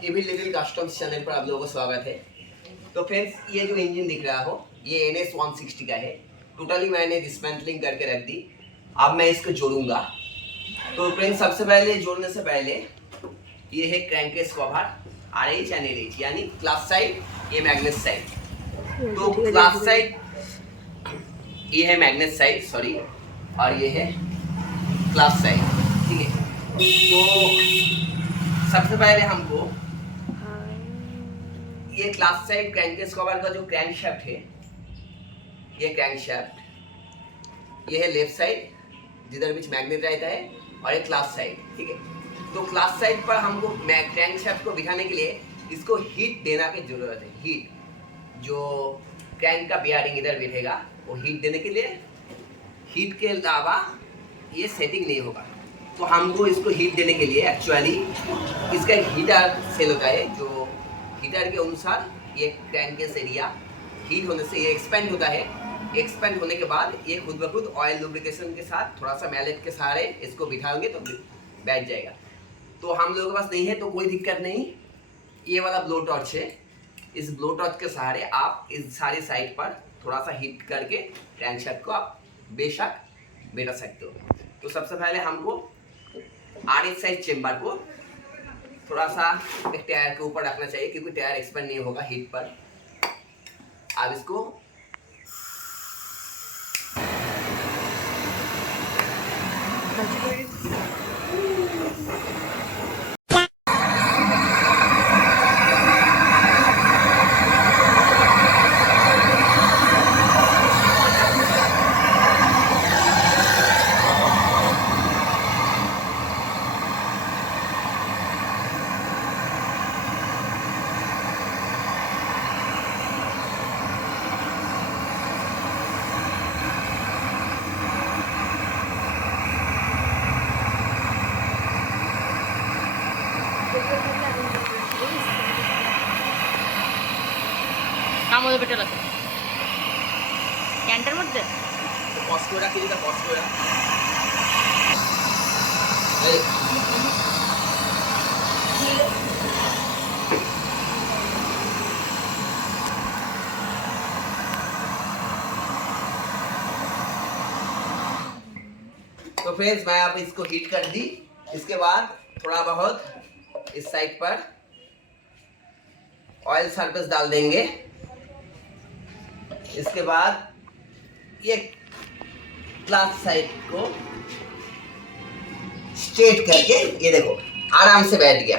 एवी little customs channel पर आप लोगों का स्वागत है। तो फ्रेंड्स, ये जो इंजन दिख रहा हो ये NS 160 का है। टोटली मैंने डिसमेंटलिंग करके रख दी। अब मैं इसको जोड़ूंगा। तो फ्रेंड्स, सबसे पहले जोड़ने से पहले ये है crankcase cover RH and LH, यानी क्लास साइड, ये मैग्नेट साइड। तो क्लास साइड ये है मैग्नेट साइड, सॉरी, और ये है क्लास साइड, ठीक है। तो सबसे पहले हमको ये क्लास साइड क्रैंकेस कवर का जो क्रैंकशाफ्ट है, ये क्रैंकशाफ्ट, ये है लेफ्ट साइड जिधर बीच मैग्नेट रहता है, और ये क्लास साइड, ठीक है। तो क्लास साइड पर हमको क्रैंकशाफ्ट को बिठाने के लिए इसको हीट देना की जरूरत है। हीट, जो क्रैंक का बेयरिंग इधर बैठेगा वो हीट देने के लिए, हीट के अलावा ये सेटिंग नहीं होगा। तो हमको इसको हीट देने के लिए एक्चुअली इसका एक हीटर सेल होता है, जो हीटर के अनुसार ये क्रैंकेस एरिया हीट होने से ये एक्सपेंड होता है। एक्सपेंड होने के बाद ये खुद ब खुद ऑयल लुब्रिकेशन के साथ थोड़ा सा मैलेट के सहारे इसको बिठाओगे तो बैठ जाएगा। तो हम लोगों के पास नहीं है तो कोई दिक्कत नहीं। ये वाला ब्लो टॉर्च है, इस ब्लो टॉर्च के सहारे आप इस सारी साइड पर थोड़ा सा हीट करके क्रैंकशाफ्ट को आप बेशक बैठा सकते हो। तो सबसे पहले हमको RH साइड चेम्बर को थोड़ा सा एक टायर के ऊपर रखना चाहिए, क्योंकि टायर एक्सपेंड नहीं होगा हीट पर। आप इसको কার মধ্যে পেট্রোল আছে? ক্যান্টার মধ্যে কসকোরা কিলিটা কসকোরা तो फ्रेंड्स, मैं अब इसको हीट कर दी। इसके बाद थोड़ा बहुत इस साइड पर ऑयल सरफेस डाल देंगे। इसके बाद ये क्लास साइड को स्ट्रेट करके ये देखो आराम से बैठ गया।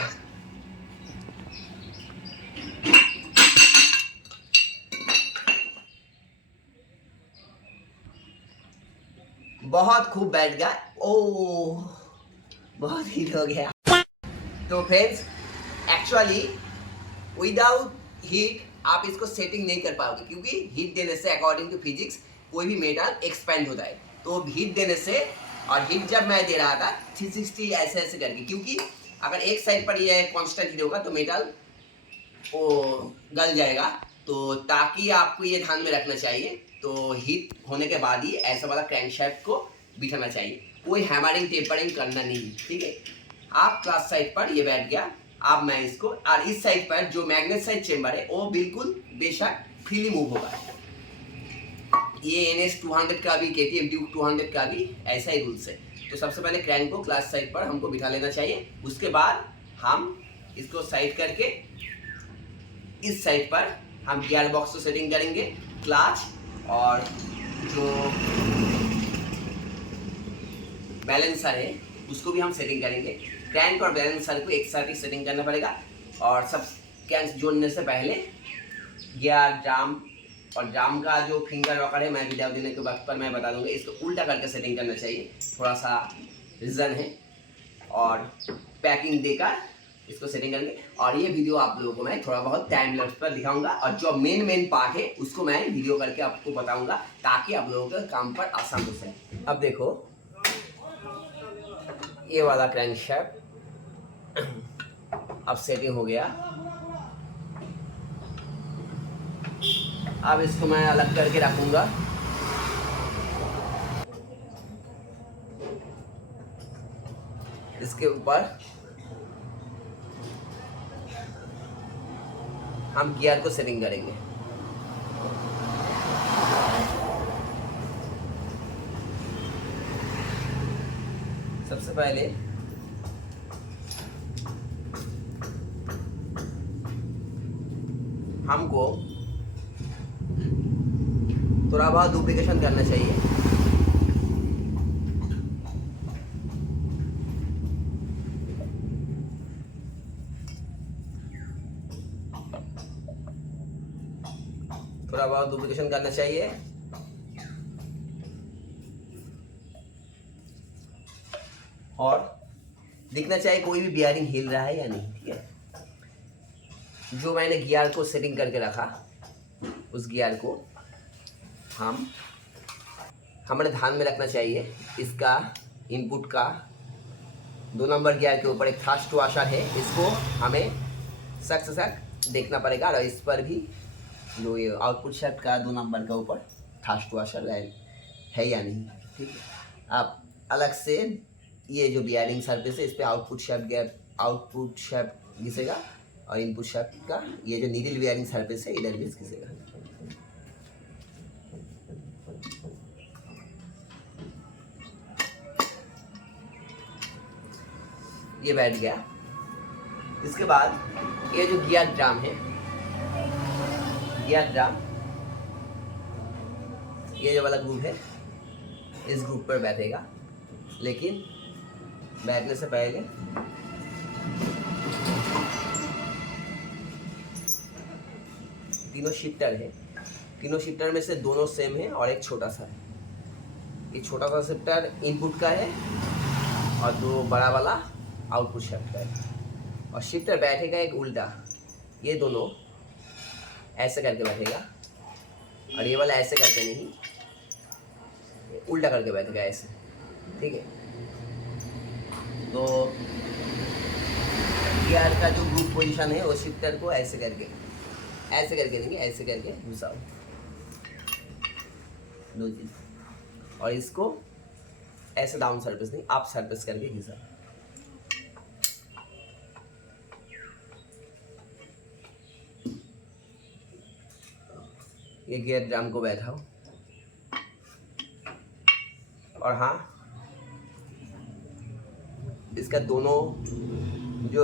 बहुत खूब बैठ गया। ओह, बहुत हीट हो गया। तो फ्रेंड्स, एक्चुअली विदाउट हीट आप इसको सेटिंग नहीं कर पाओगे, क्योंकि हीट देने से अकॉर्डिंग टू फिजिक्स कोई भी मेटल एक्सपेंड होता है। तो हीट देने से, और हीट जब मैं दे रहा था 360 ऐसे ऐसे करके, क्योंकि अगर एक साइड पर ये कांस्टेंट हीट होगा तो मेटल वो गल जाएगा। तो ताकि आपको ये ध्यान में रखना चाहिए, तो हीट होने के बाद ही ऐसा वाला क्रैंकशाफ्ट को बिठाना चाहिए। कोई हैमरिंग टेपरिंग करना नहीं, ठीक है। आप क्लास साइड पर ये बैठ गया। अब मैं इसको, और इस साइड पर जो मैग्नेट साइड चेम्बर है वो बिल्कुल बेशक फ्रीली मूव होगा। ये NS 200 का भी, KTM Duke 200 का भी ऐसा ही रूल्स है। तो सबसे पहले क्रैंक को क्लास साइड पर हमको बिठा लेना चाहिए। उसके बाद हम इसको साइड करके इस साइड पर हम गियर बॉक्स को सेटिंग करेंगे, क्लच और जो बैलेंसर है उसको भी हम सेटिंग करेंगे। क्रैंक और बैलेंसर को एक साथ ही सेटिंग करना पड़ेगा। और सब क्रैंक जोड़ने से पहले गियर, जाम और जाम का जो फिंगर रॉकर है, मैं वीडियो देने के वक्त पर मैं बता दूंगा, इसको उल्टा करके सेटिंग करना चाहिए। थोड़ा सा रीज़न है, और पैकिंग देकर इसको सेटिंग करेंगे। और ये वीडियो आप लोगों को मैं थोड़ा बहुत टाइम लैप्स पर दिखाऊंगा, और जो मेन पार्ट है उसको मैं वीडियो करके आपको बताऊंगा, ताकि आप लोगों के काम पर आसान हो सके। अब देखो, ये वाला क्रैंकशाफ्ट अब सेटिंग हो गया। अब इसको मैं अलग करके रखूंगा। इसके ऊपर हम गियर को सेटिंग करेंगे। सबसे पहले हमको थोड़ा बहुत डुप्लीकेशन करना चाहिए। थोड़ा बहुत डुप्लीकेशन करना चाहिए। और दिखना चाहिए कोई भी बियरिंग हिल रहा है या नहीं। ठीक है, जो मैंने गियर को सेटिंग करके रखा उस गियर को हमारे ध्यान में रखना चाहिए। इसका इनपुट का 2 नंबर गियर के ऊपर एक थ्रस्ट वॉशर है, इसको हमें सख्त से सख्त देखना पड़ेगा। और इस पर भी जो ये आउटपुट शाफ्ट का 2 नंबर के ऊपर थ्रस्ट वॉशर है या नहीं। ठीक है, आप अलग से ये जो बियरिंग सरफेस है इस पर आउटपुट शाफ्ट घिसेगा और इनपुट शाफ्ट का ये जो नीडल बियरिंग सरफेस है इधर भी घिसेगा। ये बैठ गया। इसके बाद ये जो गियर ड्रम है, गियर ड्रम ये जो वाला ग्रुप है इस ग्रुप पर बैठेगा, लेकिन बैठने से पहले तीनों शिफ्टर है। तीनों शिफ्टर में से दोनों सेम है और एक छोटा सा है। ये छोटा सा शिफ्टर इनपुट का है और 2 बड़ा वाला आउटपुट शिफ्टर है। और शिफ्टर बैठेगा एक उल्टा, ये दोनों ऐसे करके बैठेगा और ये वाला ऐसे करके नहीं, उल्टा करके बैठेगा ऐसे। ठीक है, तो गियर का जो ग्रुप पोजीशन है वो शिफ्टर को ऐसे करके नहीं, ऐसे करके घुसाओ दो चीज, और इसको ऐसे डाउन सरफेस नहीं अप सरफेस करके घिसाओ। ये गियर ड्रम को बैठाओ। और हाँ, इसका दोनों जो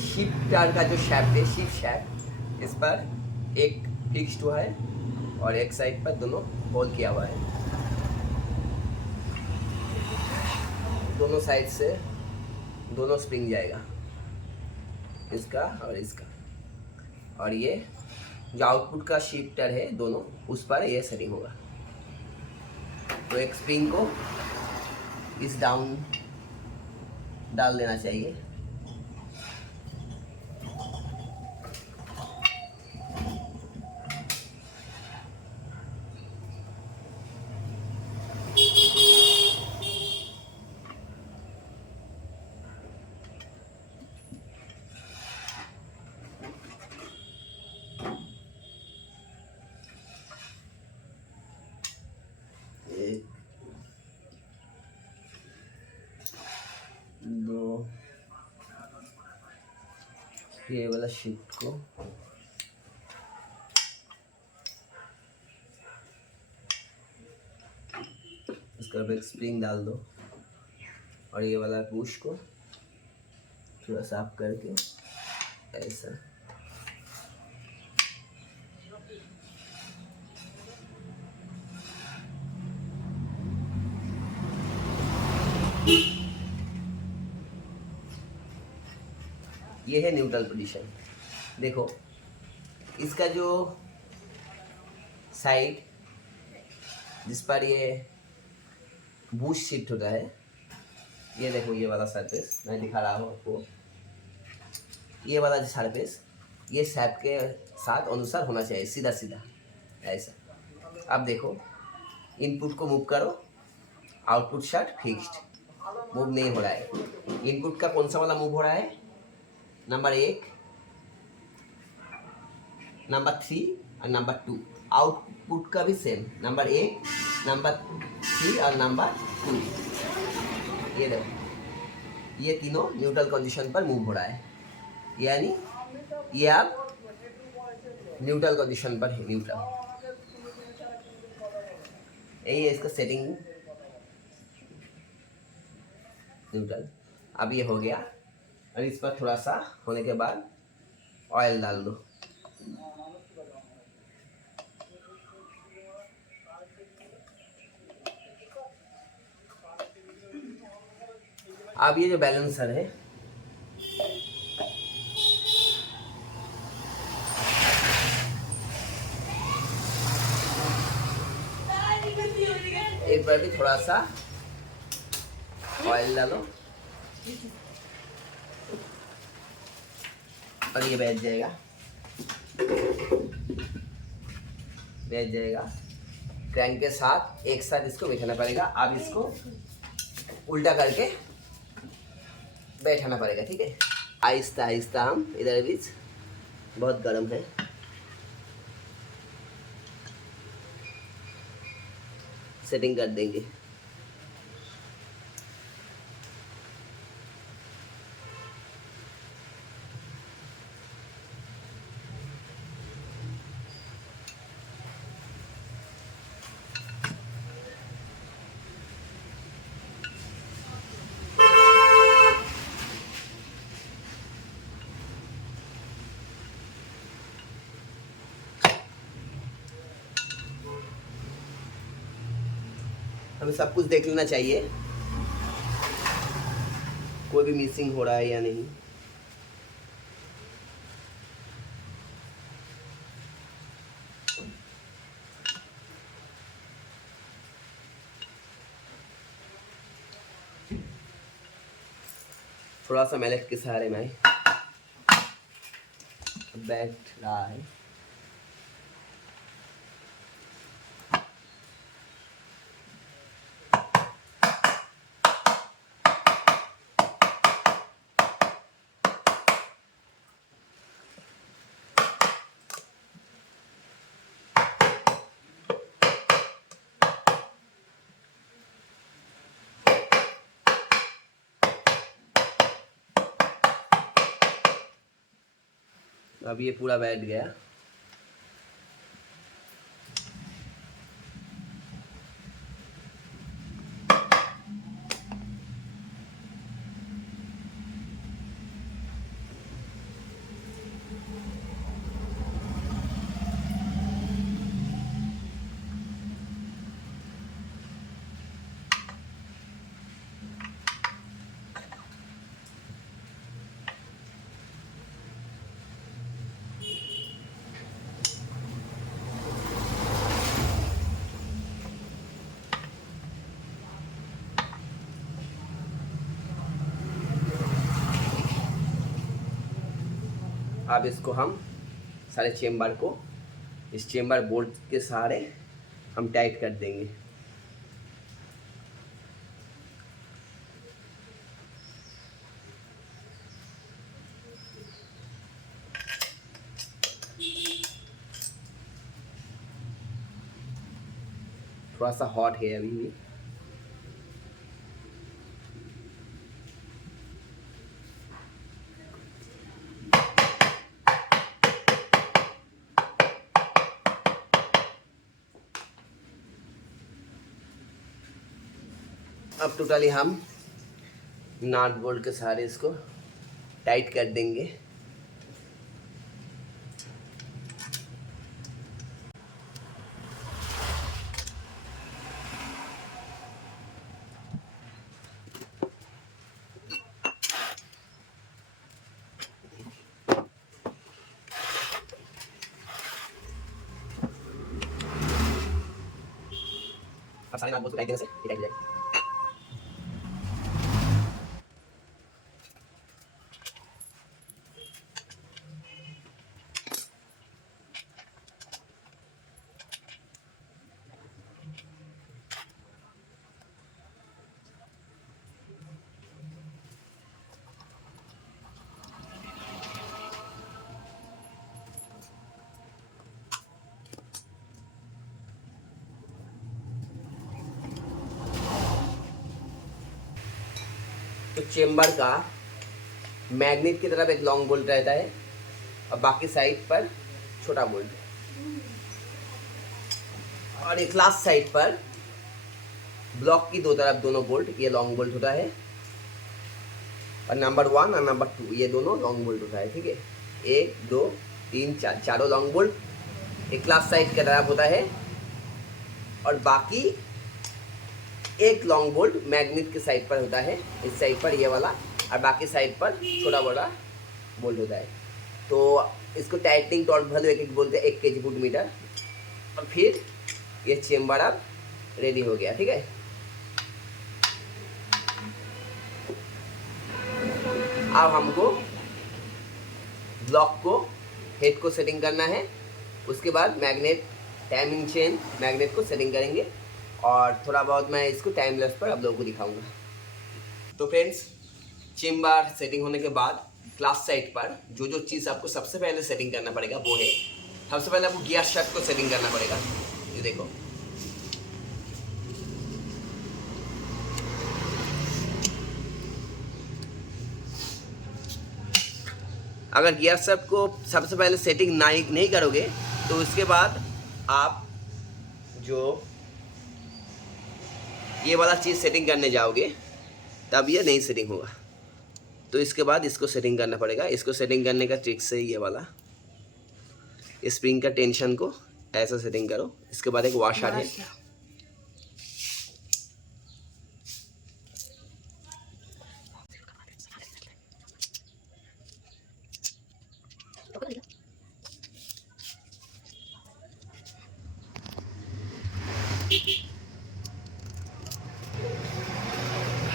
शिफ्टर का जो शैफ्ट है, शिफ्ट शैफ्ट, इस पर एक फिक्स्ड हुआ है और एक साइड पर दोनों होल किया हुआ है। दोनों साइड से दोनों स्प्रिंग जाएगा, इसका और इसका। और ये जो आउटपुट का शिफ्टर है दोनों, उस पर ये सेटिंग होगा। तो एक स्प्रिंग को इस डाउन डाल देना चाहिए। एक, दो, ये वाला शिफ्ट को इसका बैक स्प्रिंग डाल दो और ये वाला पुश को थोड़ा साफ करके ऐसा। ये है न्यूट्रल पोजीशन। देखो इसका जो साइड जिस पर ये बूस्ट शिफ्ट होता है, ये देखो ये वाला सरफेस मैं दिखा रहा हूँ आपको। ये वाला जो सरफेस ये शैप के साथ अनुसार होना चाहिए, सीधा सीधा ऐसा। अब देखो इनपुट को मूव करो, आउटपुट शाफ्ट फिक्स्ड, मूव नहीं हो रहा है। इनपुट का कौन सा वाला मूव हो रहा है? नंबर 1, नंबर 3 और नंबर 2। आउटपुट का भी सेम, नंबर 1, नंबर 3 और नंबर 2। ये देखो ये तीनों न्यूट्रल कंडीशन पर मूव हो रहा है, यानी ये अब न्यूट्रल कंडीशन पर है, न्यूट्रल। यही है इसका सेटिंग, न्यूट्रल। अब ये हो गया और इस पर थोड़ा सा होने के बाद ऑयल डाल दो। अब ये जो बैलेंसर है एक बार भी थोड़ा सा ऑयल डालो और ये बैठ जाएगा, बैठ जाएगा। क्रैंक के साथ एक साथ इसको बैठाना पड़ेगा। अब इसको उल्टा करके बैठाना पड़ेगा, ठीक है। आहिस्ता आहिस्ता हम इधर बीच, बहुत गर्म है। सेटिंग कर देंगे। हमें सब कुछ देख लेना चाहिए, कोई भी मिसिंग हो रहा है या नहीं। थोड़ा सा मैलेट के सहारे में बैठ रहा है। अब ये पूरा बैठ गया। अब इसको हम सारे चेम्बर को इस चेम्बर बोल्ट के सहारे हम टाइट कर देंगे। थोड़ा सा हॉट है अभी भी। अब टोटली हम नट बोल्ट के सहारे इसको टाइट कर देंगे। अब सारे नट बोल्ट को टाइट देने से ये टाइट हो जाएगा। तो चेम्बर का मैग्नेट की तरफ एक लॉन्ग बोल्ट रहता है और बाकी साइड पर छोटा बोल्ट, और एक लास्ट साइड पर ब्लॉक की दो तरफ दोनों बोल्ट, ये लॉन्ग बोल्ट होता है, और नंबर 1 और नंबर 2 ये दोनों लॉन्ग बोल्ट होता है, ठीक है। 1 2 3 4 चारों लॉन्ग बोल्ट एक लास्ट साइड की तरफ होता है, और बाकी एक लॉन्ग बोल्ट मैग्नेट के साइड पर होता है, इस साइड पर ये वाला, और बाकी साइड पर छोटा बड़ा बोल्ट होता है। तो इसको टाइटनिंग टॉर्क वैल्यू एक बोलते हैं 1 kg फुट मीटर, और फिर ये चेम्बर अब रेडी हो गया, ठीक है। अब हमको ब्लॉक को हेड को सेटिंग करना है, उसके बाद मैग्नेट टाइमिंग चेन मैग्नेट को सेटिंग करेंगे, और थोड़ा बहुत मैं इसको टाइम लेस पर आप लोगों को दिखाऊंगा। तो फ्रेंड्स, चेम्बर सेटिंग होने के बाद क्लास साइड पर जो जो चीज़ आपको सबसे पहले सेटिंग करना पड़ेगा वो है, सबसे पहले आपको गियर शाफ्ट को सेटिंग करना पड़ेगा। ये देखो, अगर गियर शाफ्ट को सबसे पहले सेटिंग नहीं करोगे तो उसके बाद आप जो ये वाला चीज़ सेटिंग करने जाओगे तब ये नहीं सेटिंग होगा। तो इसके बाद इसको सेटिंग करना पड़ेगा। इसको सेटिंग करने का ट्रिक्स है ये वाला, स्प्रिंग का टेंशन को ऐसा सेटिंग करो। इसके बाद एक वॉशर है,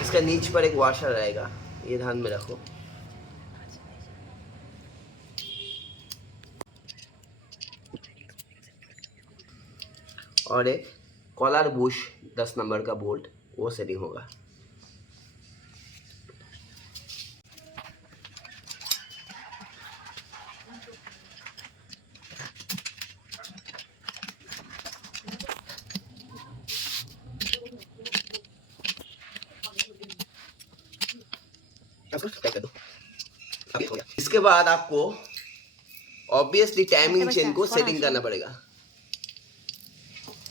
इसका नीच पर एक वॉशर रहेगा, ये ध्यान में रखो। और एक कॉलर बुश 10 नंबर का बोल्ट, वो सेटिंग होगा। इसके बाद आपको ऑब्वियसली टाइमिंग चेन को सेटिंग करना पड़ेगा,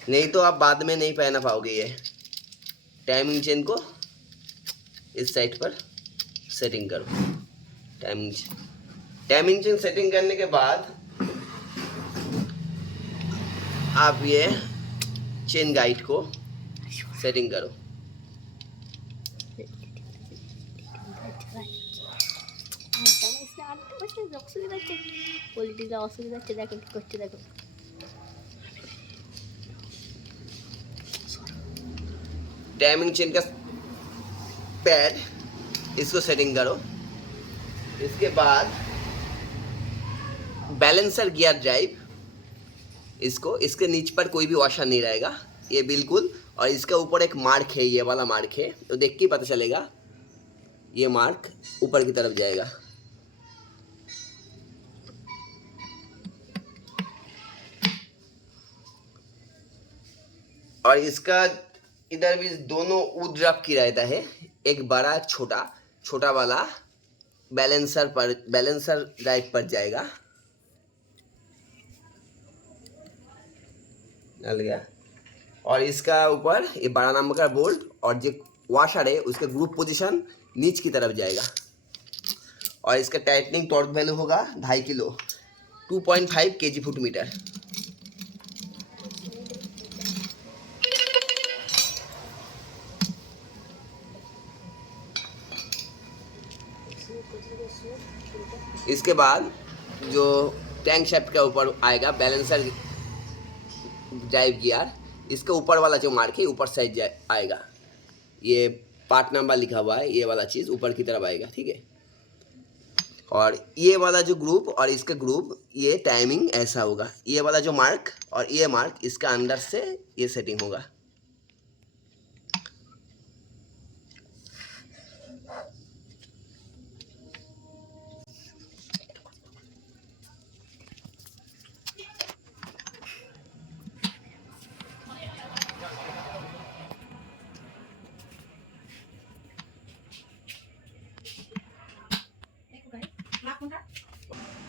नहीं तो आप बाद में नहीं पहना पाओगे। ये टाइमिंग चेन को इस साइड पर सेटिंग करो। टाइमिंग चेन सेटिंग करने के बाद आप ये चेन गाइड को सेटिंग करो। टाइमिंग चेन का पैड इसको सेटिंग करो। इसके बाद बैलेंसर गियर ड्राइव, इसको इसके नीचे पर कोई भी वॉशर नहीं रहेगा, ये बिल्कुल। और इसके ऊपर एक मार्क है, ये वाला मार्क है, तो देख के पता चलेगा ये मार्क ऊपर की तरफ जाएगा। और इसका इधर भी दोनों ऊर्ध्व की रहता है, एक बड़ा छोटा वाला बैलेंसर ड्राइव पर जाएगा। डल गया। और इसका ऊपर ये बड़ा नंबर का बोल्ट और जो वॉशर है उसके ग्रुप पोजीशन नीच की तरफ जाएगा। और इसका टाइटनिंग टॉर्क वैल्यू होगा 2.5 किलो, 2.5 kg फुट मीटर। इसके बाद जो टैंक शाफ्ट के ऊपर आएगा बैलेंसर ड्राइव गियर, इसके ऊपर वाला जो मार्क है ऊपर साइड आएगा, ये पार्ट नंबर लिखा हुआ है, ये वाला चीज़ ऊपर की तरफ आएगा, ठीक है। और ये वाला जो ग्रुप और इसका ग्रुप, ये टाइमिंग ऐसा होगा, ये वाला जो मार्क और ये मार्क इसका अंदर से ये सेटिंग होगा।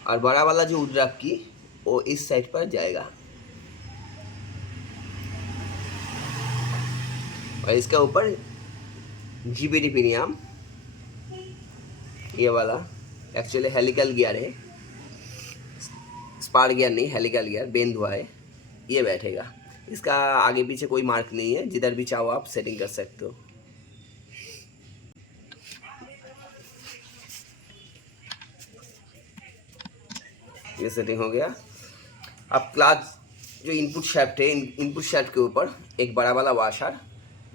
और बड़ा वाला जो उड्राफ की वो इस साइड पर जाएगा। और इसका ऊपर जीबीडी पिनियम, ये वाला एक्चुअली हेलिकल गियर है, स्पार गियर नहीं, हेलिकल गियर बेंद हुआ है, ये बैठेगा। इसका आगे पीछे कोई मार्क नहीं है, जिधर भी चाहो आप सेटिंग कर सकते हो। ये सेटिंग हो गया। अब क्लच जो इनपुट शाफ्ट है, इनपुट शाफ्ट के ऊपर एक बड़ा वाला वाशर,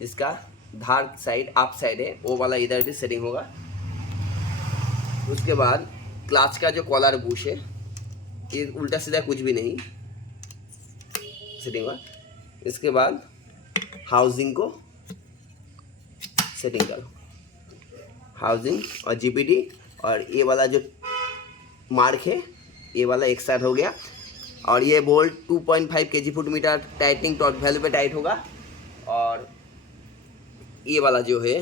इसका धार साइड अप साइड है, वो वाला इधर भी सेटिंग होगा। उसके बाद क्लच का जो कॉलर बुश है, ये उल्टा सीधा कुछ भी नहीं सेटिंग हुआ। इसके बाद हाउसिंग को सेटिंग करो, हाउसिंग और जीपीटी, और ये वाला जो मार्क है ये वाला एक साथ हो गया। और ये bolt 2.5 kg/ft tightening torque value पे टाइट होगा। और ये वाला जो है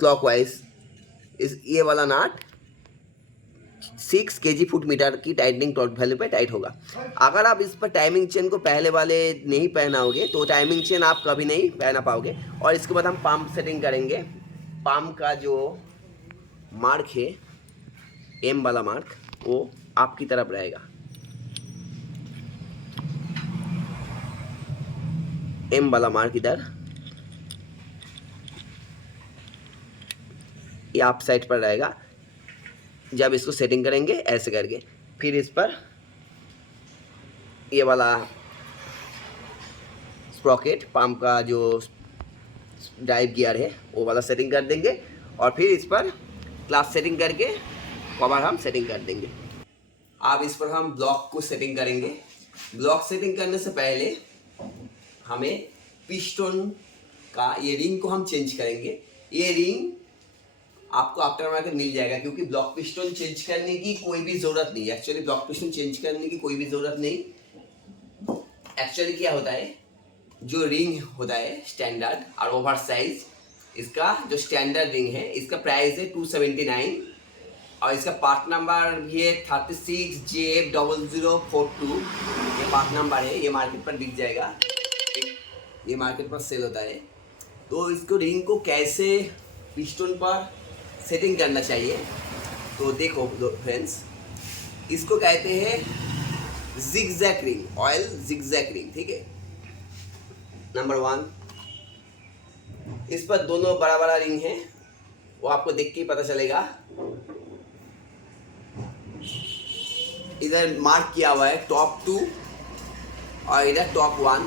क्लॉकवाइज, ये वाला नाट 6 kg/ft की टाइटनिंग टॉर्क वैल्यू पे टाइट होगा। अगर आप इस पर टाइमिंग चेन को पहले वाले नहीं पहनाओगे तो टाइमिंग चेन आप कभी नहीं पहना पाओगे। और इसके बाद हम पंप सेटिंग करेंगे। पंप का जो मार्क है, एम वाला मार्क, वो आपकी तरफ रहेगा। एम वाला मार्क इधर, ये आप साइड पर रहेगा। जब इसको सेटिंग करेंगे ऐसे करके, फिर इस पर ये वाला स्प्रॉकेट, पंप का जो ड्राइव गियर है वो वाला सेटिंग कर देंगे। और फिर इस पर क्लास सेटिंग करके कवर हम सेटिंग कर देंगे। अब इस पर हम ब्लॉक को सेटिंग करेंगे। ब्लॉक सेटिंग करने से पहले हमें पिस्टन का ये रिंग को हम चेंज करेंगे। ये रिंग आपको आफ्टर मार्केट मिल जाएगा, क्योंकि ब्लॉक पिस्टन चेंज करने की कोई भी ज़रूरत नहीं है। एक्चुअली ब्लॉक पिस्टन चेंज करने की कोई भी ज़रूरत नहीं। एक्चुअली क्या होता है, जो रिंग होता है स्टैंडर्ड और ओवर साइज, इसका जो स्टैंडर्ड रिंग है इसका प्राइस है 279 और इसका पार्ट नंबर भी है 36JF0042। ये पार्ट नंबर है, ये मार्केट पर बिक जाएगा, ये मार्केट पर सेल होता है। तो इसको रिंग को कैसे पिस्टन पर सेटिंग करना चाहिए, तो देखो फ्रेंड्स, इसको कहते हैं zigzag ring, oil zigzag ring, ठीक है। नंबर 1, इस पर दोनों बड़ा बड़ा रिंग है, वो आपको देख के ही पता चलेगा। इधर मार्क किया हुआ है टॉप 2 और इधर टॉप 1।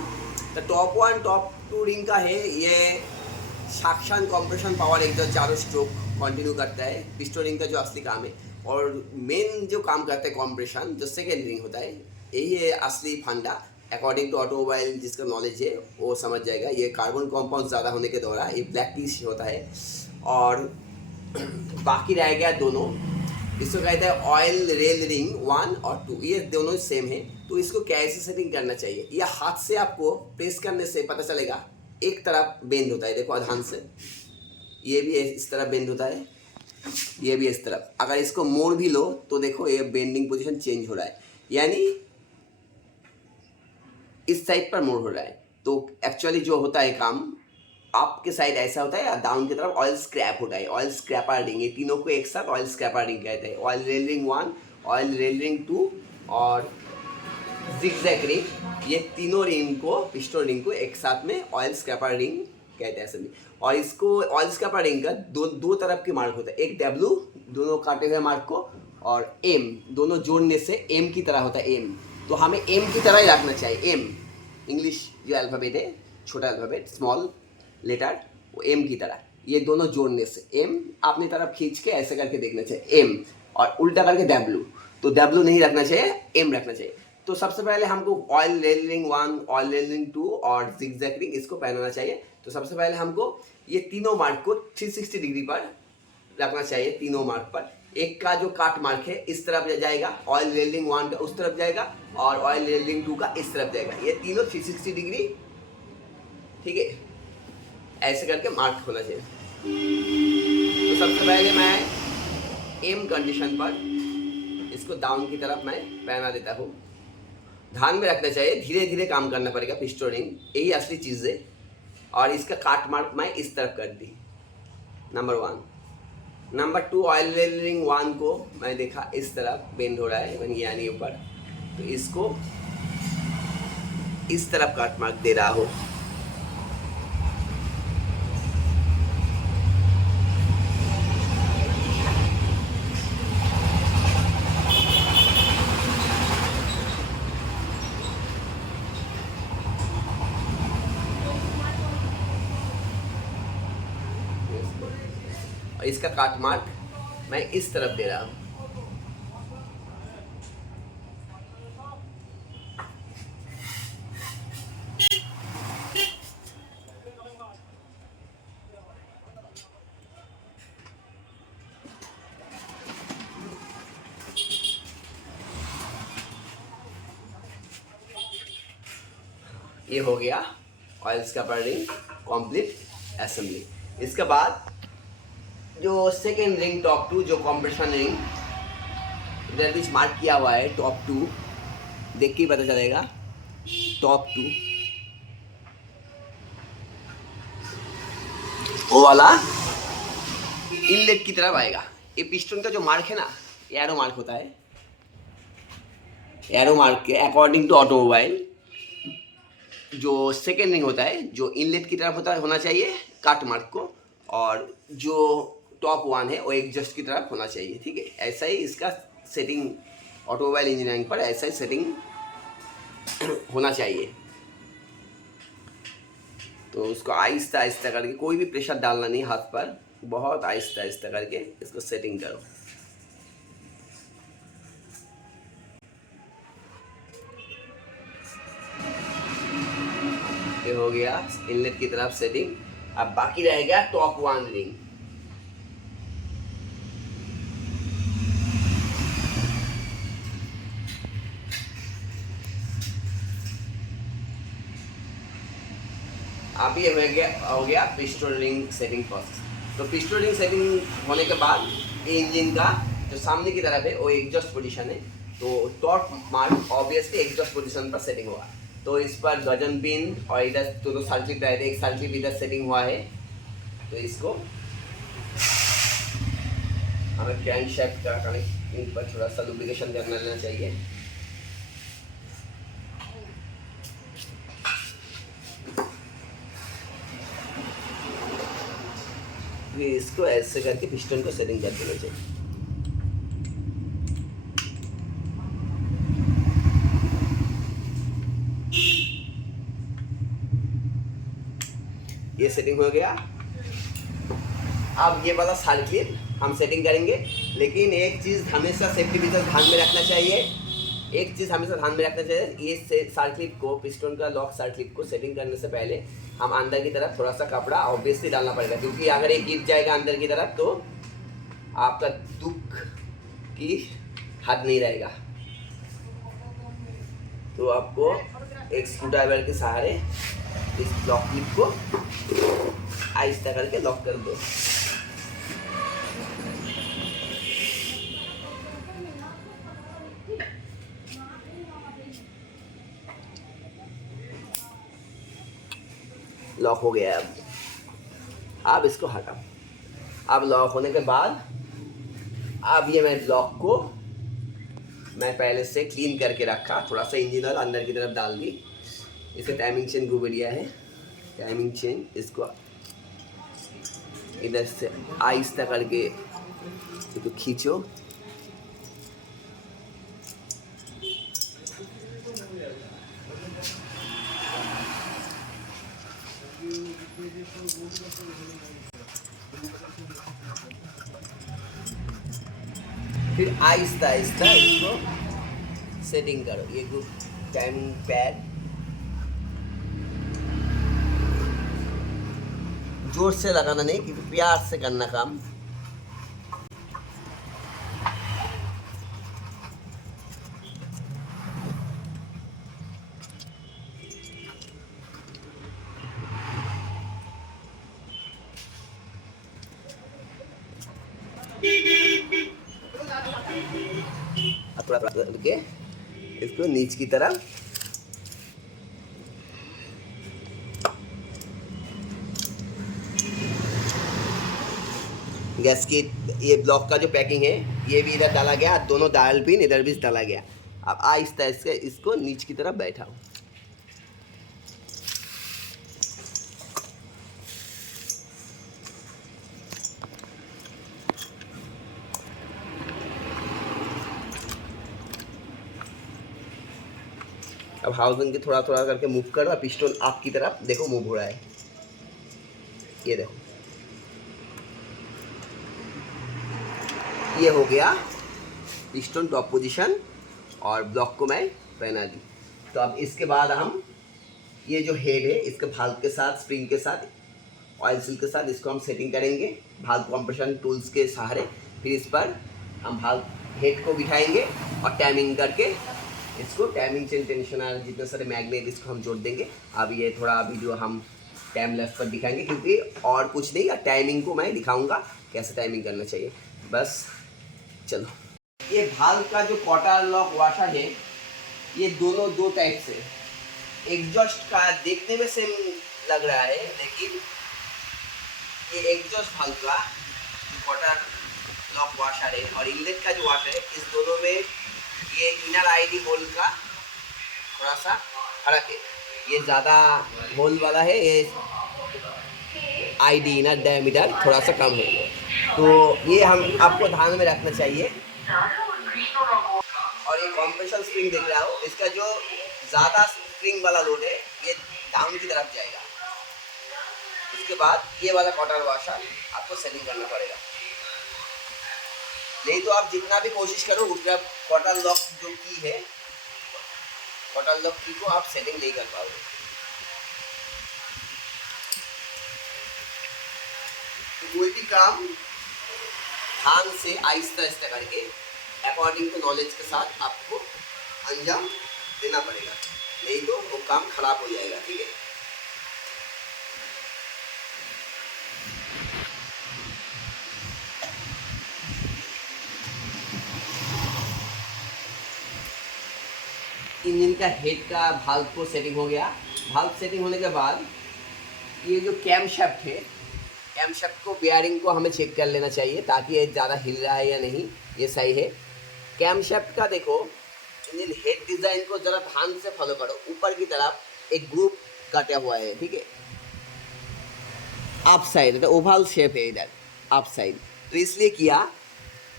तो टॉप 1 टॉप 2 रिंग का है, ये सक्शन कंप्रेशन पावर एक जो चारों स्ट्रोक कंटिन्यू करता है। पिस्टन रिंग का जो असली काम है और मेन जो काम करता है कंप्रेशन, जो सेकेंड रिंग होता है, यही है असली फंडा। अकॉर्डिंग टू ऑटोमोबाइल जिसका नॉलेज है वो समझ जाएगा। ये कार्बन कंपाउंड ज़्यादा होने के द्वारा ये ब्लैक पीस होता है। और बाकी रह गया दोनों, इसको कहते हैं ऑयल रेल रिंग 1 और 2, ये दोनों सेम है। तो इसको कैसे सेटिंग करना चाहिए, या हाथ से आपको प्रेस करने से पता चलेगा। एक तरफ बेंड होता है, देखो ध्यान से, ये भी इस तरफ बेंड होता है, ये भी इस तरफ। अगर इसको मोड़ भी लो तो देखो ये बेंडिंग पोजीशन चेंज हो रहा है, यानी इस साइड पर मोड़ हो रहा है। तो एक्चुअली जो होता है काम, आपके साइड ऐसा होता है या डाउन की तरफ ऑयल स्क्रैप होता है, ऑयल स्क्रैपर रिंग। ये तीनों को एक साथ ऑयल स्क्रैपर रिंग कहते हैं। Oil rail ring 1, oil rail ring 2 और जिगजैग रिंग, ये तीनों रिंग को, पिस्टन रिंग को एक साथ में ऑयल स्क्रैपर रिंग कहते हैं सभी। और इसको ऑयल स्क्रैपर रिंग का दो तरफ के मार्क होता है, एक W दोनों काटे हुए मार्क को, और M दोनों जोड़ने से M की तरह होता है M। तो हमें M की तरह ही रखना चाहिए। M इंग्लिश जो अल्फ़ाबेट है, छोटा अल्फ़ाबेट स्मॉल लेटर, वो M की तरह, ये दोनों जोड़ने से M अपनी तरफ खींच के ऐसे करके देखना चाहिए M, और उल्टा करके W। तो W नहीं रखना चाहिए, M रखना चाहिए। तो सबसे पहले हमको oil rail ring 1, oil rail ring 2 और जिगजैग रिंग इसको पहनाना चाहिए। तो सबसे पहले हमको ये तीनों मार्क को 360 डिग्री पर रखना चाहिए। तीनों मार्क पर एक का जो काट मार्क है इस तरफ जाएगा, ऑयल रेल रिंग 1 का उस तरफ जाएगा और ऑयल रेल रिंग 2 का इस तरफ जाएगा। ये तीनों 360 डिग्री, ठीक है, ऐसे करके मार्क होना चाहिए। तो सबसे पहले मैं एम कंडीशन पर इसको डाउन की तरफ मैं पहना देता हूँ। ध्यान में रखना चाहिए, धीरे धीरे काम करना पड़ेगा पिस्टन रिंग, यही असली चीज़ है। और इसका काट मार्क मैं इस तरफ कर दी, नंबर 1। नंबर 2, ऑयल रिंग 1 को मैं देखा इस तरफ बेंड हो रहा है यानी ऊपर, तो इसको इस तरफ काट मार्क दे रहा हूँ। और इसका काट मार्क मैं इस तरफ दे रहा हूँ। ये हो गया oil scrubber ring complete assembly. इसके बाद जो सेकेंड रिंग टॉप 2 जो कंप्रेशन रिंग इधर बीच मार्क किया हुआ है, टॉप 2 देख के ही पता चलेगा। टॉप 2 वो वाला इनलेट की तरफ आएगा। ये पिस्टन का जो मार्क है ना, एरो मार्क होता है। एरो मार्क के अकॉर्डिंग टू ऑटोमोबाइल जो सेकेंड रिंग होता है, जो इनलेट की तरफ होना चाहिए काट मार्क को, और जो टॉप 1 है वो एग्जॉस्ट की तरफ होना चाहिए। ठीक है, ऐसा ही इसका सेटिंग ऑटोमोबाइल इंजीनियरिंग पर ऐसा ही सेटिंग होना चाहिए। तो उसको आहिस्ता आहिस्ता करके, कोई भी प्रेशर डालना नहीं हाथ पर, बहुत आहिस्ता आहिस्ता करके इसको सेटिंग करो। ये हो गया इनलेट की तरफ सेटिंग। अब बाकी रहेगा टॉप 1 रिंग। अब ये हो गया पिस्टन रिंग सेटिंग प्रोसेस। तो पिस्टन रिंग सेटिंग होने के बाद ये इंजन का जो सामने की तरफ है वो एग्जॉस्ट पोजीशन है, तो top mark obviously exhaust position पर सेटिंग होगा। तो इस पर गजन पिन और इधर दो सर्किट रहे थे, एक सर्किट इधर सेटिंग हुआ है, तो इसको हमें क्रैंकशाफ्ट का कनेक्टिंग पर थोड़ा सा लुब्रिकेशन करना लेना चाहिए। फिर इसको ऐसे करके पिस्टन को सेटिंग कर देना चाहिए। ये सेटिंग हो गया। अब ये वाला सर्किट हम सेटिंग करेंगे, लेकिन एक चीज़ हमेशा सेफ्टी फीचर ध्यान में रखना चाहिए। एक चीज़ हमेशा ध्यान में रखना चाहिए, ये सर्किट को, पिस्टन का लॉक सर्किट को सेटिंग करने से पहले हम अंदर की तरफ थोड़ा सा कपड़ा ऑब्वियसली डालना पड़ेगा, क्योंकि अगर ये गिर जाएगा अंदर की तरफ तो आपका दुख की हद नहीं रहेगा। तो आपको एक स्क्रू ड्राइवर के सहारे इस लॉक क्लिप को आहिस्ता करके लॉक कर दो। लॉक हो गया है। अब इसको हटाओ। अब लॉक होने के बाद अब ये मैं लॉक को मैं पहले से क्लीन करके रखा, थोड़ा सा इंजन ऑयल अंदर की तरफ डाल दी। इसे टाइमिंग चेन घूम दिया है, टाइमिंग चेन इसको इधर से आहिस्ता करके इसको खींचो। फिर आहिस्ता आहिस्ता इसको सेटिंग करो। ये टाइमिंग पैड जोर से लगाना नहीं, क्योंकि प्यार से करना काम। थोड़ा थोड़ा करके इसको नीच की तरफ गैस की ये ब्लॉक का जो पैकिंग है ये भी इधर डाला गया, दोनों डायल पिन इधर भी डाला गया। अब आहिस्ता आहिस्ता इसको नीच की तरफ बैठाओ। अब हाउसिंग के थोड़ा थोड़ा करके मूव करो, पिस्टन आपकी तरफ देखो मूव हो रहा है, ये देखो ये हो गया पिस्टन टॉप पोजीशन और ब्लॉक को मैं पहना दी। तो अब इसके बाद हम ये जो हेड है इसके भाल्व के साथ, स्प्रिंग के साथ, ऑयल सील के साथ इसको हम सेटिंग करेंगे भाल्व कंप्रेशन टूल्स के सहारे। फिर इस पर हम भाल्व हेड को बिठाएंगे और टाइमिंग करके इसको टाइमिंग चेन टेंशनर जितने सारे मैग्नेट इसको हम जोड़ देंगे। अब ये थोड़ा वीडियो हम टाइम लैप्स पर दिखाएंगे क्योंकि और कुछ नहीं, टाइमिंग को मैं दिखाऊंगा कैसे टाइमिंग करना चाहिए। बस चलो, ये भाल्व का जो क्वार्टर लॉक वाशर है ये दोनों दो टाइप से, एग्जॉस्ट का देखने में सेम लग रहा है लेकिन ये एग्जॉस्ट भाल्व का जो क्वार्टर लॉक वाशर है और इनलेट का जो वाशर है, इस दोनों में ये इनर आईडी होल का थोड़ा सा फर्क है। ये ज़्यादा होल वाला है, ये आईडी इनर डायमीटर थोड़ा सा कम है। तो ये हम आपको ध्यान में रखना चाहिए। और ये कॉम्प्रेशन स्प्रिंग देख रहा हो, इसका जो ज़्यादा स्प्रिंग वाला लोड है ये डाउन की तरफ जाएगा। उसके बाद ये वाला क्वार्टर वाशर आपको सेटिंग करना पड़ेगा, नहीं तो आप जितना भी कोशिश करो उसका क्वार्टर लॉक जो की है, क्वार्टर लॉक की को आप सेटिंग नहीं कर पाओगे। तो कोई भी काम ध्यान से आहिस्ता आहिस्ता करके अकॉर्डिंग टू नॉलेज के साथ आपको अंजाम देना पड़ेगा, नहीं तो वो काम खराब हो जाएगा। ठीक है, इंजन का हेड का भाल्व को सेटिंग हो गया। भाल्व सेटिंग होने के बाद ये जो कैम शाफ्ट है, कैम शाफ्ट को बेयरिंग को हमें चेक कर लेना चाहिए ताकि ये ज़्यादा हिल रहा है या नहीं, ये सही है। कैम शाफ्ट का देखो, इंजन हेड डिज़ाइन को ज़रा ध्यान से फॉलो करो। ऊपर की तरफ एक ग्रुप काटा हुआ है, ठीक है, अप साइड, तो ओवल शेप है इधर अप साइड, तो इसलिए किया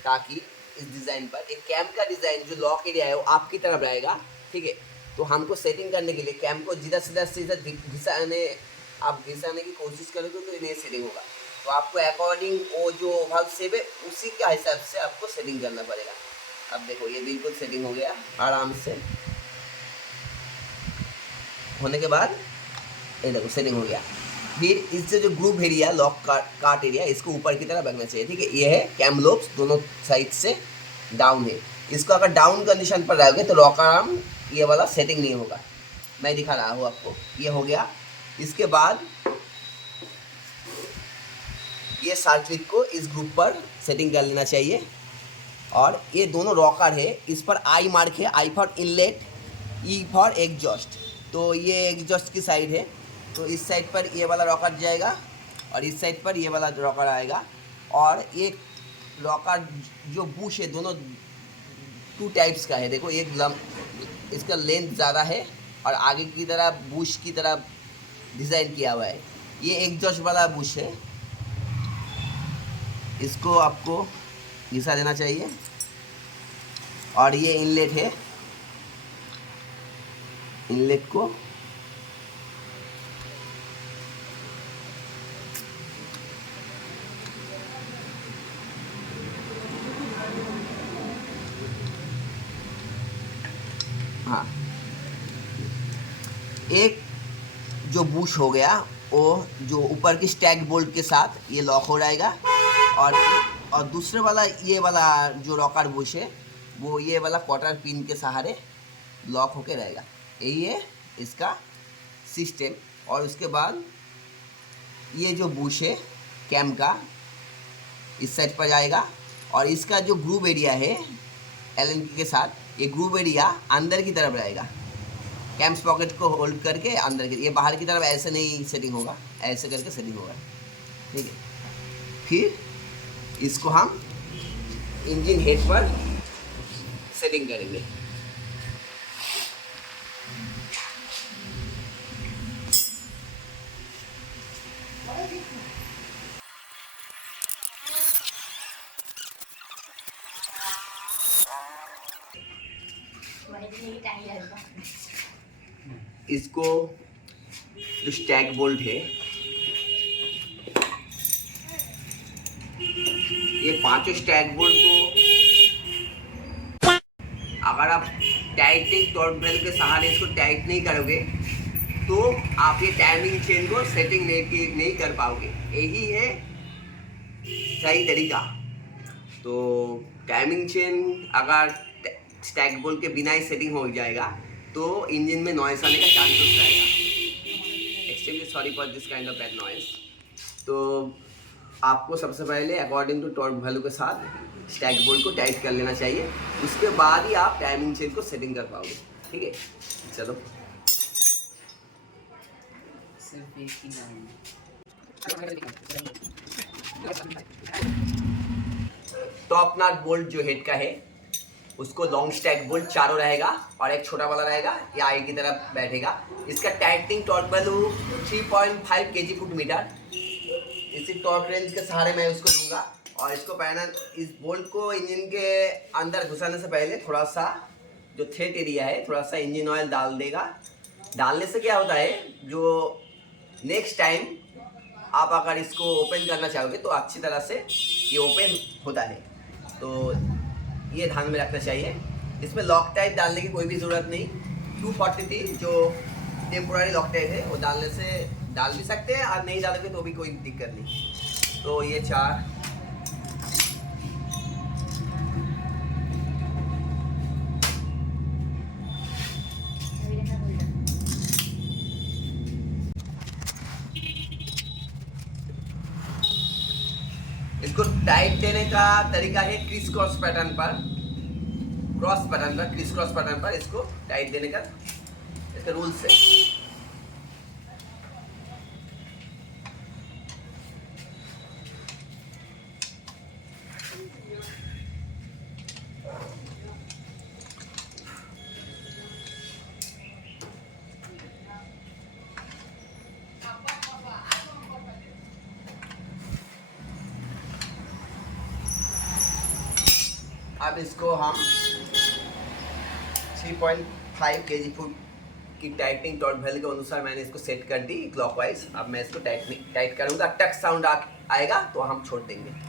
ताकि इस डिज़ाइन पर एक कैम का डिज़ाइन जो लॉक एरिया है वो आपकी तरफ रहेगा। ठीक है, तो हमको सेटिंग करने के लिए कैम को सीधा सीधा सीधा घिसाने की कोशिश करोगे तो नहीं सेटिंग होगा। तो आपको अकॉर्डिंग वो जो ओवल शेप है उसी के हिसाब से आपको सेटिंग करना पड़ेगा। अब देखो ये बिल्कुल सेटिंग हो गया, आराम से होने के बाद ये देखो सेटिंग हो गया। फिर इससे जो ग्रुप एरिया, लॉक काट एरिया, इसको ऊपर की तरफ रखना चाहिए। ठीक है, ये है कैम लोब्स, दोनों साइड से डाउन है। इसको अगर डाउन कंडीशन पर रहोगे तो लॉक आर्म ये वाला सेटिंग नहीं होगा। मैं दिखा रहा हूँ आपको, ये हो गया। इसके बाद ये सर्किट को इस ग्रुप पर सेटिंग कर लेना चाहिए। और ये दोनों रॉकर है, इस पर आई मार्क है, I for inlet, E for exhaust. तो ये एग्जॉस्ट की साइड है, तो इस साइड पर ये वाला रॉकर जाएगा और इस साइड पर ये वाला रॉकर आएगा। और ये रॉकर जो बुश है दोनों टू टाइप्स का है। देखो एक इसका लेंथ ज़्यादा है और आगे की तरफ बुश की तरफ डिज़ाइन किया हुआ है। ये एग्जॉस्ट वाला बुश है, इसको आपको घिसा देना चाहिए। और ये इनलेट है, इनलेट को हाँ, एक जो बुश हो गया वो जो ऊपर की स्टैक बोल्ट के साथ ये लॉक हो जाएगा। और दूसरे वाला ये वाला जो रॉकर बुश है वो ये वाला क्वार्टर पिन के सहारे लॉक होके रहेगा। यही है इसका सिस्टम। और उसके बाद ये जो बुश है कैम का इस साइड पर जाएगा और इसका जो ग्रूव एरिया है एलन के साथ ये ग्रूव एरिया अंदर की तरफ रहेगा, कैम्स पॉकेट को होल्ड करके अंदर की, ये बाहर की तरफ ऐसे नहीं सेटिंग होगा, ऐसे करके सेटिंग होगा, ठीक है। फिर इसको हम इंजन हेड पर सेटिंग करेंगे। इसको जो स्टैक बोल्ट है, ये पांचों स्टैक बोल्ट को अगर आप टाइटिंग टॉर्क बेल के सहारे इसको टाइट नहीं करोगे तो आप ये टाइमिंग चेन को सेटिंग नहीं कर पाओगे। यही है सही तरीका। तो टाइमिंग चेन अगर स्टैक बोल्ट के बिना ही सेटिंग हो जाएगा तो इंजन में नॉइस आने का चांसेस रहेगा। Extremely sorry for this kind of bad noise. तो आपको सबसे पहले अकॉर्डिंग टू टॉर्क वैल्यू के साथ स्टैक बोल्ट को टाइट कर लेना चाहिए, उसके बाद ही आप टाइमिंग चेन को सेटिंग कर पाओगे, ठीक है। चलो टॉप नॉट बोल्ट जो हेड का है उसको लॉन्ग स्टैक बोल्ट चारों रहेगा और एक छोटा वाला रहेगा, ये आगे की तरफ बैठेगा। इसका टाइटिंग टॉर्क वैल्यू 3.5 kg/मीटर। इसी टॉर्क रेंज के सहारे मैं उसको दूंगा और इसको पहना, इस बोल्ट को इंजन के अंदर घुसाने से पहले थोड़ा सा जो थ्रेड एरिया है थोड़ा सा इंजन ऑयल डाल देगा। डालने से क्या होता है, जो नेक्स्ट टाइम आप अगर इसको ओपन करना चाहोगे तो अच्छी तरह से ये ओपन होता है। तो ये ध्यान में रखना चाहिए। इसमें लॉक टाइट डालने की कोई भी ज़रूरत नहीं। 240 जो टेम्पोररी लॉक टाइट है वो डालने से डाल भी सकते हैं और नहीं डालोगे तो भी कोई दिक्कत नहीं। तो ये 4 इसको टाइट देने का तरीका है क्रिस क्रॉस पैटर्न पर, क्रिस क्रॉस पैटर्न पर इसको टाइट देने का इसका रूल्स है। अब इसको हम 3.5 kg/ft की टाइटिंग टॉर्क वैल्यू के अनुसार मैंने इसको सेट कर दी क्लॉकवाइज। अब मैं इसको टाइट करूंगा, टक साउंड आएगा तो हम छोड़ देंगे।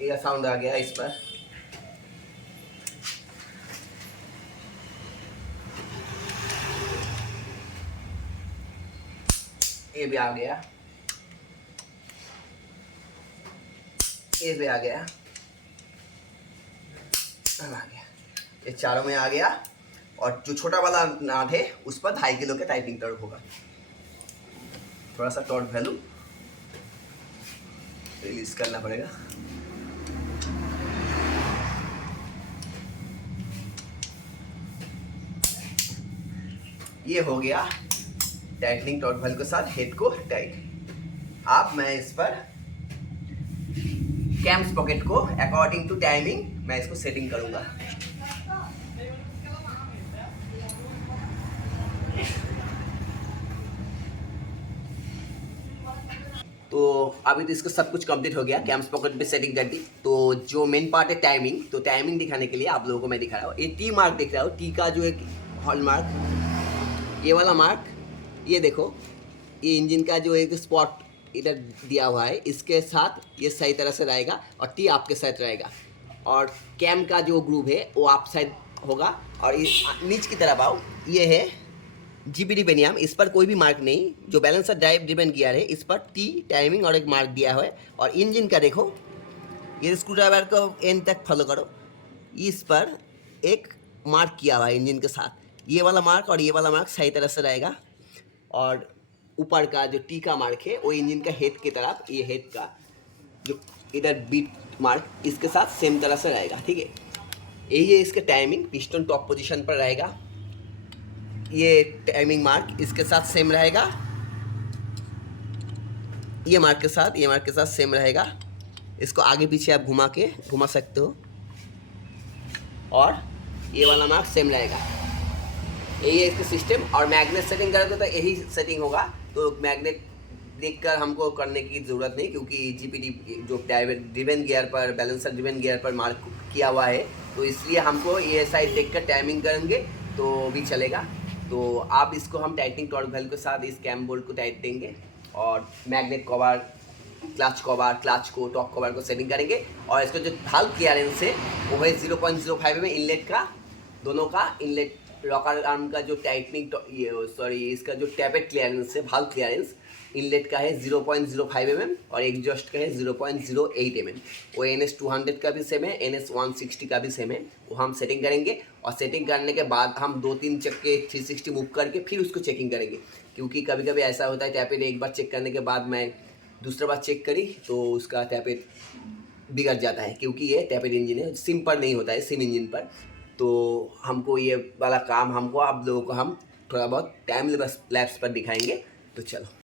ये साउंड आ गया इस पर। ये भी आ गया, ये भी आ गया, अब आ गया, ये चारों में आ गया। और जो छोटा वाला नाट है उस पर 2.5 किलो का टाइटिंग टॉर्क होगा। थोड़ा सा टॉर्क वैल्यू रिलीज करना पड़ेगा। ये हो गया टाइटनिंग टॉर्क वैल्यू के साथ हेड को टाइट। अब मैं इस पर कैम्स पॉकेट को अकॉर्डिंग टू टाइमिंग मैं इसको सेटिंग करूंगा। तो अभी तो इसका सब कुछ कंप्लीट हो गया, कैम्स पॉकेट पे सेटिंग कर दी। तो जो मेन पार्ट है टाइमिंग, तो टाइमिंग दिखाने के लिए आप लोगों को मैं दिखा रहा हूँ। ये टी मार्क दिख रहा हो, टी का जो एक हॉल मार्क, ये वाला मार्क, ये देखो, ये इंजन का जो एक स्पॉट इधर दिया हुआ है, इसके साथ ये सही तरह से रहेगा और टी आपके साथ रहेगा। और कैम का जो ग्रूव है वो आप साइड होगा। और इस नीच की तरफ आओ, ये है जीपीडी बेनियम, इस पर कोई भी मार्क नहीं। जो बैलेंसर ड्राइव ड्रिवन गियर है इस पर टी टाइमिंग और एक मार्क दिया हुआ है। और इंजन का देखो, ये स्क्रू ड्राइवर को एंड तक फॉलो करो, इस पर एक मार्क किया हुआ है इंजन के साथ। ये वाला मार्क और ये वाला मार्क सही तरह से रहेगा। और ऊपर का जो टी का मार्क है वो इंजन का हेड की तरफ, ये हेड का जो इधर बीट मार्क इसके साथ सेम तरह से रहेगा, ठीक है। यही है इसका टाइमिंग, पिस्टन टॉप पोजीशन पर रहेगा। ये टाइमिंग मार्क इसके साथ सेम रहेगा, ये मार्क के साथ सेम रहेगा। इसको आगे पीछे आप घुमा सकते हो। और ये वाला मार्क सेम रहेगा। यही है इसका सिस्टम। और मैग्नेट सेटिंग करोगे तो यही सेटिंग होगा। तो मैग्नेट देखकर हमको करने की ज़रूरत नहीं, क्योंकि जीपीडी जो ड्रिवन गियर पर, बैलेंसर ड्रिवन गियर पर मार्क किया हुआ है, तो इसलिए हमको ये साइड देखकर टाइमिंग करेंगे तो भी चलेगा। तो आप इसको हम टाइटिंग टॉर्क वैल्यू के साथ इस कैम बोल्ट को टाइट देंगे और मैग्नेट कवर, क्लच को, टॉप कवर को सेटिंग करेंगे। और इसका जो भाल्व क्लियरेंस है वो है 0.05 में इनलेट का, दोनों का इनलेट रॉकर आर्म का जो टाइटनिंग, इसका जो टैपेट क्लियरेंस है, भाल्व क्लियरेंस इनलेट का है 0.05 mm और एग्जॉस्ट का है 0.08 mm। वो NS200 का भी सेम है, NS160 का भी सेम है। वो हम सेटिंग करेंगे और सेटिंग करने के बाद हम 2-3 चक्के 360 मूव करके फिर उसको चेकिंग करेंगे। क्योंकि कभी कभी ऐसा होता है टैपेट एक बार चेक करने के बाद मैं दूसरा बार चेक करी तो उसका टैपेट बिगड़ जाता है, क्योंकि ये टैपेट इंजन है, सिम पर नहीं होता है, सिम इंजन पर। तो हमको ये वाला काम हमको आप लोगों को हम थोड़ा बहुत टाइम लैप्स पर दिखाएंगे। तो चलो।